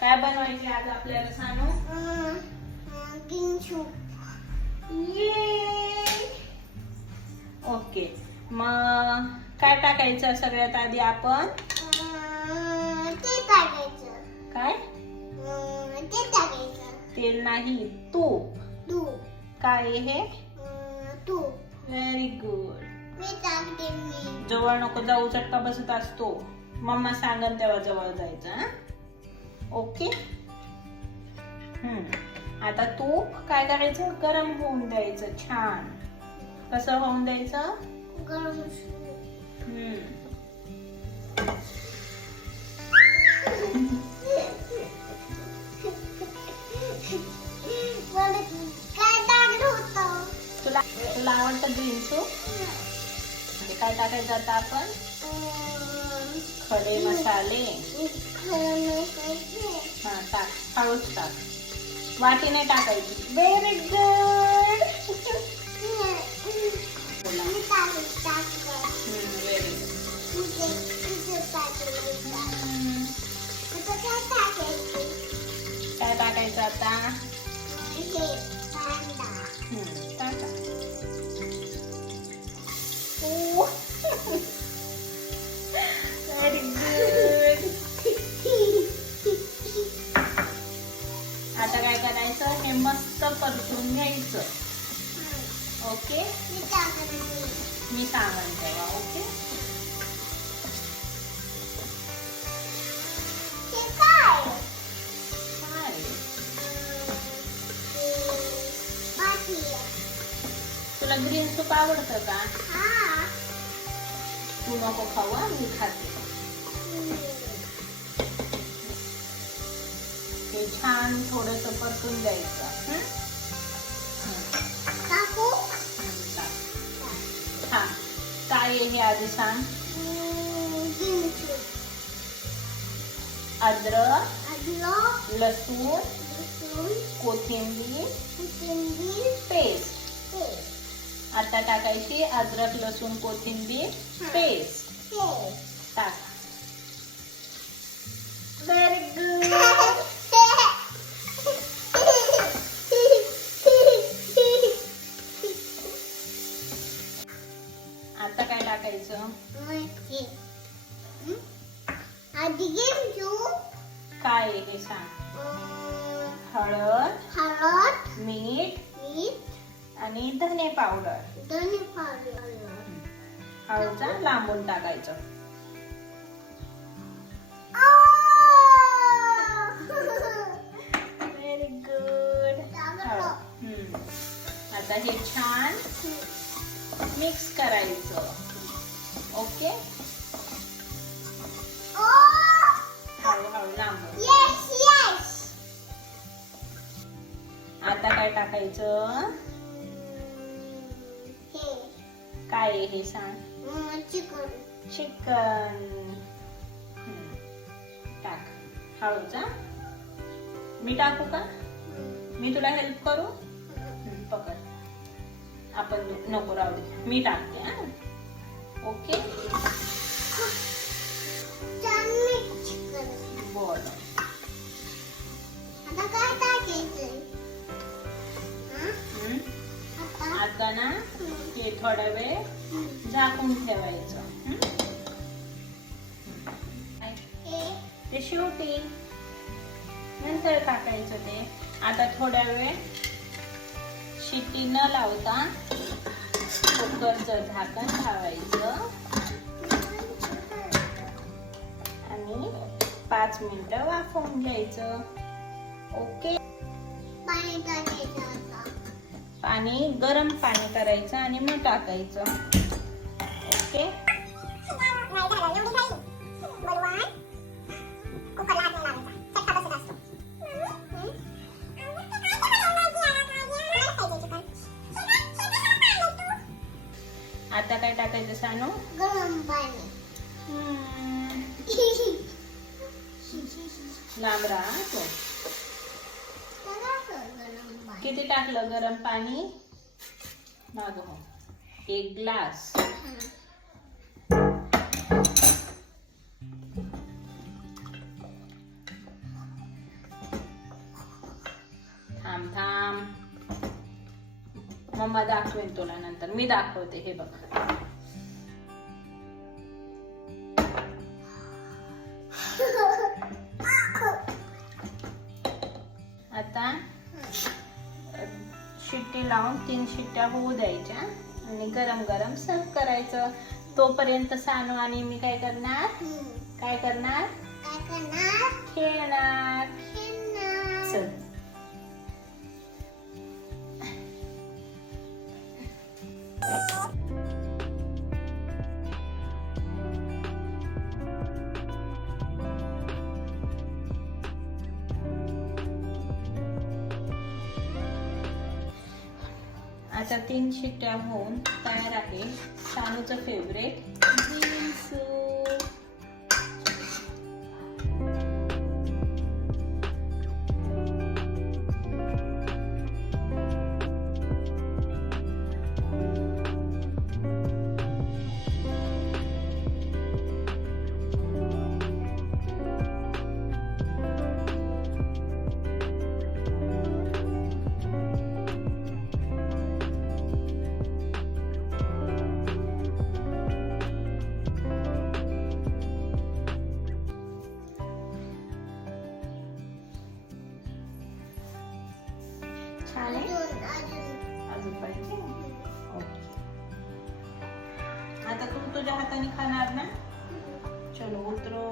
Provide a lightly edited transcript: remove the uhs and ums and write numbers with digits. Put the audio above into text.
काय बनवायचे आज आपल्याला सांगू? ओके, मग काय टाकायचं सगळ्यात आधी आपण? काय? तेल नाही, तूप. काय हे? Very good. जवळ नको जाऊ, चटका बसत असतो. मम्मा सांगन तेव्हा जवळ जायचं. हा, ओके. आता तूप काय करायचं? गरम होऊन द्यायचं. छान. कसं होऊन द्यायचं? गरम. तुला आवडतं ग्रीन सूप? काय टाकायचं आता आपण? खडे मसाले. हा, टाक. हळूच टाक. वाटीने टाकायची. Very good. काय टाकायचं आता? टाका. Very good. आता काय करायचं? हे मस्त परतून घ्यायचं. ओके, मी सांगन तेव्हा. ओके. तुला ग्रीन सूप आवडतं का? तू नको खाऊ, मी खाते. हे छान थोडस परतून द्यायचं. हा, काय हे आधी सांग. अद्रक, लसूण, कोथिंबीर पेस्ट. आता टाकायची अद्रक, लसूण, कोथिंबीर पेस्ट. टाक. Very good. आता काय टाकायचं? काय हे सांग. हळद, मीठ आणि धने पावडर. हळूचा लांबून टाकायचं. Very good. आता हे छान मिक्स करायचं. ओके, हळूहळू लांबून. आता काय टाकायचं? काय हे सांग. चिकन. टाक. हळूचा. मी टाकू का? मी तुला हेल्प करू? पकड. आपण नको, राहू दे, मी टाकते. हा, ओके. बोल. आता ना हे थोडा वेळ झाकून ठेवायचं. ते शेवटी नंतर टाकायचं ते. आता थोड्या वेळ शिट्टी न लावता कुकरचं झाकण ठेवायचं आणि 5 मिनिटं वाफवून घ्यायचं. ओके. पाणी, गरम पाणी करायचं आणि मग टाकायचं. ओके. आता काय टाकायचं सानू? गरम पाणी. लांब राहा तो. किती टाकलं गरम पाणी? मागं हो. 1 ग्लास. थांब, मम्मा दाखवेन तुला नंतर. मी दाखवते. हे बघ, आता शिट्टी लावून 3 शिट्ट्या होऊ द्यायच्या आणि गरम गरम सर्व करायचं. तोपर्यंत सानू आणि मी काय करणार, खेळणार. चल. आता 3 शिट्ट्या होऊन तयार आहे सानूचं फेवरेट ग्रीन सूप. छान आहे. अजून पाहिजे. ओके. आता तू तुझ्या हाताने खाणार ना. चलो उतरो.